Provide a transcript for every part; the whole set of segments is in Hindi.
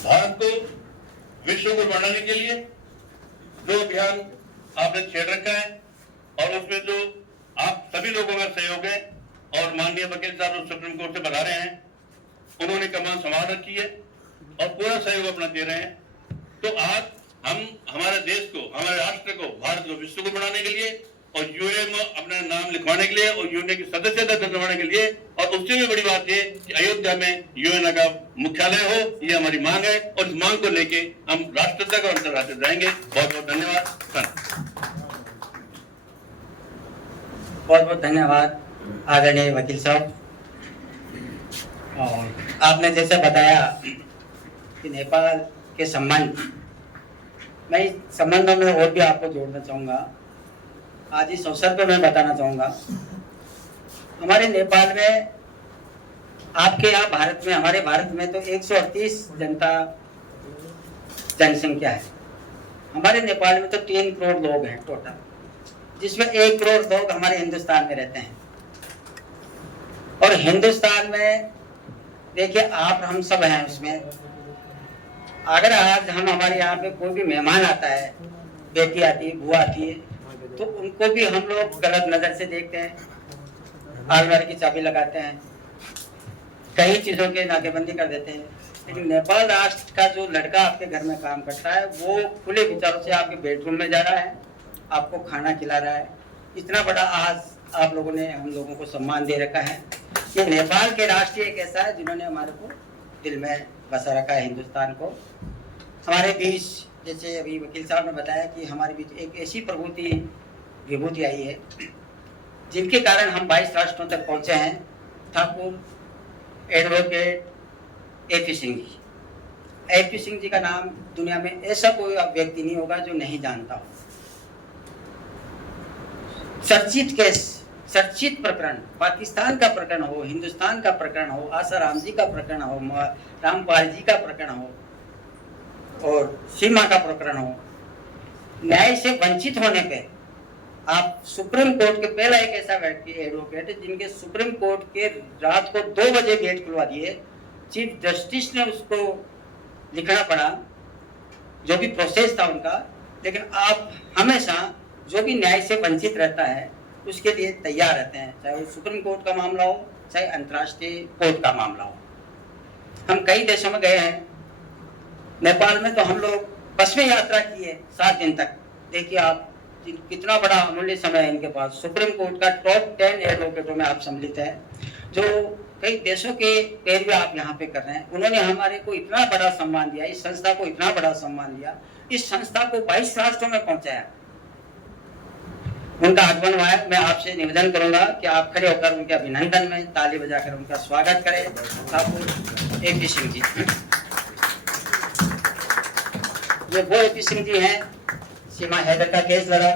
भारत को विश्व को बढ़ाने के लिए जो अभियान आपने छेड़ रखा है और उसमें जो आप सभी लोगों का सहयोग है और माननीय वकील साहब जो सुप्रीम कोर्ट से बता रहे हैं, उन्होंने कमान संभाल रखी है और पूरा सहयोग अपना दे रहे हैं। तो आज हम हमारे देश को, हमारे राष्ट्र को, भारत को विश्व को बढ़ाने के लिए और यूएन में अपना नाम लिखवाने के लिए और यूएन की सदस्यता दिलवाने के लिए, और उससे भी बड़ी बात ये कि अयोध्या में यूएन का मुख्यालय हो, ये हमारी मांग है और इस मांग को लेके हम राष्ट्र तक और अंतर्राष्ट्रीय जाएंगे। बहुत बहुत धन्यवाद। बहुत बहुत धन्यवाद आदरणीय वकील साहब। और आपने जैसे बताया कि नेपाल के संबंध, मैं इस संबंधों में और भी आपको जोड़ना चाहूँगा। आज इस अवसर पर मैं बताना चाहूँगा, हमारे नेपाल में, आपके यहाँ भारत में, हमारे भारत में तो 138 जनसंख्या है। हमारे नेपाल में तो 3 करोड़ लोग हैं टोटल, जिसमें 1 करोड़ लोग हमारे हिंदुस्तान में रहते हैं। और हिंदुस्तान में देखिए, आप हम सब हैं उसमें। अगर आज हमारे यहाँ पे कोई भी मेहमान आता है, बेटी आती है, बुआ आती है, तो उनको भी हम लोग गलत नजर से देखते हैं, अलमारी की चाबी लगाते हैं, कई चीजों के नाकेबंदी कर देते हैं। लेकिन नेपाल राष्ट्र का जो लड़का आपके घर में काम करता है, वो खुले विचारों से आपके बेडरूम में जा रहा है, आपको खाना खिला रहा है। इतना बड़ा आज आप लोगों ने हम लोगों को सम्मान दे रखा है। ये नेपाल के राष्ट्रीय एक ऐसा है जिन्होंने हमारे को दिल में बसा रखा है, हिंदुस्तान को। हमारे बीच, जैसे अभी वकील साहब ने बताया कि हमारे बीच एक ऐसी विभूति आई है जिनके कारण हम 22 राष्ट्रों तक पहुंचे हैं। Thakur advocate AP Singh ji. AP Singh ji का नाम दुनिया में ऐसा कोई व्यक्ति नहीं होगा जो नहीं जानता हो। चर्चित केस, चर्चित प्रकरण, पाकिस्तान का प्रकरण हो, हिंदुस्तान का प्रकरण हो, आसाराम जी का प्रकरण हो, रामपाल जी का प्रकरण हो और सीमा का प्रकरण हो, न्याय से वंचित होने पे आप सुप्रीम कोर्ट के पहला एक ऐसा व्यक्ति एडवोकेट है जिनके सुप्रीम कोर्ट के रात को 2 बजे गेट खुलवा दिए। चीफ जस्टिस ने उसको लिखना पड़ा, जो भी प्रोसेस था उनका। लेकिन आप हमेशा जो भी न्याय से वंचित रहता है उसके लिए तैयार रहते हैं, चाहे वो सुप्रीम कोर्ट का मामला हो, चाहे अंतर्राष्ट्रीय कोर्ट का मामला हो। हम कई देशों में गए हैं। नेपाल में तो हम लोग बस में यात्रा की है 7 दिन तक। देखिए आप, कितना बड़ा अमूल्य समय है इनके पास। सुप्रीम कोर्ट का टॉप 10 एडवोकेटों में आप सम्मिलित हैं, जो कई देशों के पैरवी आप यहाँ पे कर रहे हैं। उन्होंने हमारे को इतना बड़ा सम्मान दिया, इस संस्था को इतना बड़ा सम्मान दिया, इस संस्था को 22 राष्ट्रों में पहुंचाया। उनका आगमन हुआ है। मैं आपसे निवेदन करूंगा कि आप खड़े होकर उनके अभिनंदन में ताली बजाकर उनका स्वागत करें। ठाकुर AP सिंह जी, ये वो AP सिंह जी हैं, सीमा हैदर का केस लड़ा,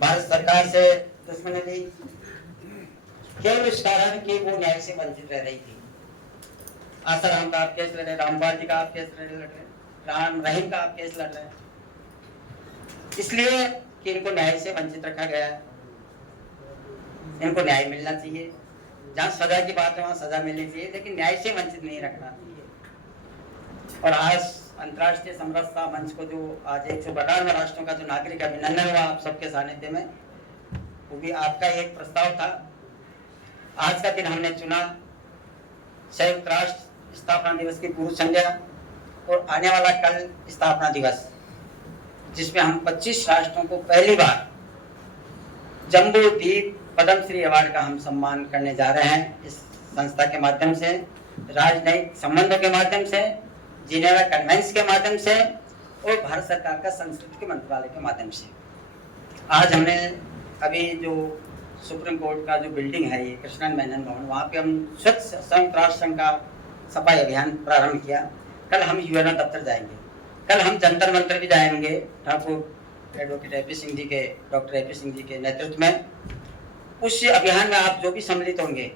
भारत सरकार से दुश्मनी ली, केवल इस कारण कि वो न्याय से वंचित रह रही थी। आसाराम का आप केस लड़े, रामपाल जी का आप केस लड़ रहे, राम रहीम का आप केस लड़ रहे, इसलिए कि इनको न्याय से वंचित रखा गया है। इनको न्याय मिलना चाहिए, जहाँ सजा की बात है वहाँ सजा मिलनी चाहिए, लेकिन न्याय से वंचित नहीं रखना चाहिए। और आज अंतर्राष्ट्रीय समरसता मंच को जो आज 152 राष्ट्रों का जो नागरिक अभिनंदन हुआ आप सबके सानिध्य में, वो भी आपका एक प्रस्ताव था। आज का दिन हमने चुना संयुक्त राष्ट्र स्थापना दिवस की पूर्व संध्या और आने वाला कल स्थापना दिवस, जिसमें हम 25 राष्ट्रों को पहली बार जम्बू द्वीप पद्मश्री अवार्ड का हम सम्मान करने जा रहे हैं। इस संस्था के माध्यम से, राजनयिक संबंधों के माध्यम से, जिनेवा कन्वेंशन के माध्यम से और भारत सरकार का संस्कृति के मंत्रालय के माध्यम से। आज हमने अभी जो सुप्रीम कोर्ट का जो बिल्डिंग है, ये कृष्णन मेनन भवन, वहाँ पे हम स्वच्छ संयुक्त राष्ट्र संघ का सफाई अभियान प्रारंभ किया। कल हम यूएनओ दफ्तर जाएंगे, कल हम जंतर मंतर भी जाएंगे ठाकुर एडवोकेट AP सिंह जी के, डॉक्टर AP सिंह जी के नेतृत्व में। उस अभियान में आप जो भी सम्मिलित होंगे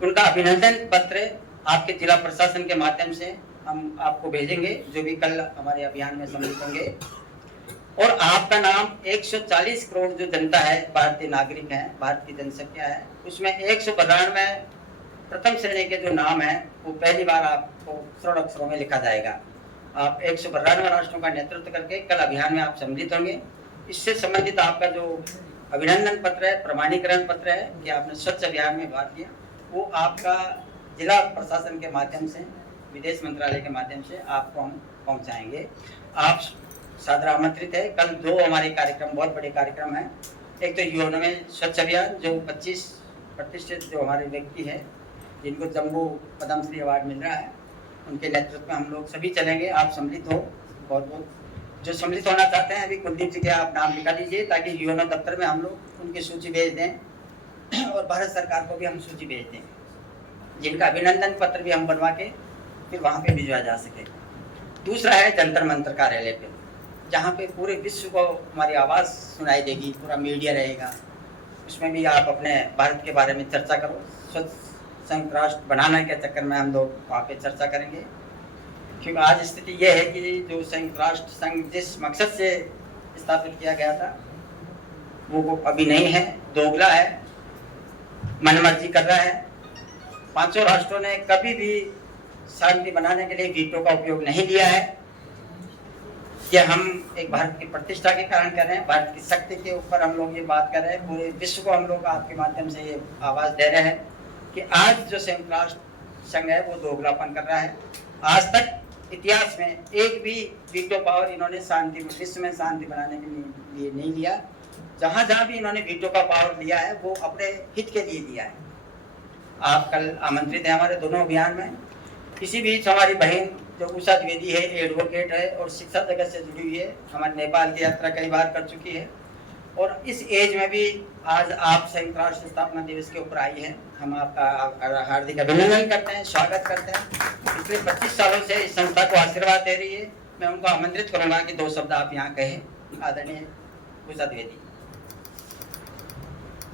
उनका अभिनंदन पत्र आपके जिला प्रशासन के माध्यम से हम आपको भेजेंगे, जो भी कल हमारे अभियान में सम्मिलित होंगे। और आपका नाम 140 करोड़ जो जनता है, भारतीय नागरिक हैं, भारत की जनसंख्या है, उसमें 192 प्रथम श्रेणी के जो नाम है वो पहली बार आपको स्वर्ण अक्षरों में लिखा जाएगा। आप 192 राष्ट्रों का नेतृत्व करके कल अभियान में आप सम्मिलित होंगे। इससे संबंधित आपका जो अभिनंदन पत्र है, प्रमाणीकरण पत्र है कि आपने स्वच्छ अभियान में भाग लिया, वो आपका जिला प्रशासन के माध्यम से, विदेश मंत्रालय के माध्यम से आपको हम पहुंचाएंगे। आप सादर आमंत्रित है। कल 2 हमारे कार्यक्रम, बहुत बड़े कार्यक्रम हैं। एक तो यूएनओ में स्वच्छ अभियान, जो 25 प्रतिष्ठित जो हमारे व्यक्ति हैं जिनको जम्बू पद्मश्री अवार्ड मिल रहा है, उनके नेतृत्व में हम लोग सभी चलेंगे। आप सम्मिलित हो, बहुत बहुत जो सम्मिलित होना चाहते हैं अभी कुलदीप जी के आप नाम लिखा दीजिए, ताकि यूएनओ दफ्तर में हम लोग उनकी सूची भेज दें और भारत सरकार को भी हम सूची भेज दें, जिनका अभिनंदन पत्र भी हम बनवा के फिर वहाँ पे भिजवा जा सके। दूसरा है जंतर मंतर कार्यालय पे, जहाँ पे पूरे विश्व को हमारी आवाज़ सुनाई देगी, पूरा मीडिया रहेगा। उसमें भी आप अपने भारत के बारे में चर्चा करो। स्वच्छ संयुक्त राष्ट्र बनाने के चक्कर में हम लोग वहाँ पे चर्चा करेंगे, क्योंकि आज स्थिति यह है कि जो संयुक्त राष्ट्र संघ जिस मकसद से स्थापित किया गया था वो अभी नहीं है, दोगला है, मनमर्जी कर रहा है। 500 राष्ट्रों ने कभी भी शांति बनाने के लिए वीटो का उपयोग नहीं लिया है। कि हम एक भारत की प्रतिष्ठा के कारण कर रहे हैं, भारत की शक्ति के ऊपर हम लोग ये बात कर रहे हैं। पूरे विश्व को हम लोग आपके माध्यम से ये आवाज़ दे रहे हैं कि आज जो संयुक्त राष्ट्र संघ है वो दोगलापन कर रहा है। आज तक इतिहास में एक भी वीटो पावर इन्होंने शांति विश्व में शांति बनाने के लिए नहीं लिया। जहाँ जहाँ भी इन्होंने वीटो का पावर लिया है वो अपने हित के लिए लिया है। आप कल आमंत्रित हैं हमारे दोनों अभियान में। इसी बीच हमारी बहन जो उषा द्विवेदी है, एडवोकेट है और शिक्षा जगत से जुड़ी हुई है, हमारे नेपाल की यात्रा कई बार कर चुकी है और इस एज में भी आज आप संयुक्त राष्ट्र स्थापना दिवस के ऊपर आई है। हम आपका हार्दिक अभिनंदन करते हैं, स्वागत करते हैं। पिछले 25 सालों से इस संस्था को आशीर्वाद दे रही है। मैं उनको आमंत्रित करूंगा कि 2 शब्द आप यहाँ कहें। आदरणीय उषा द्विवेदी।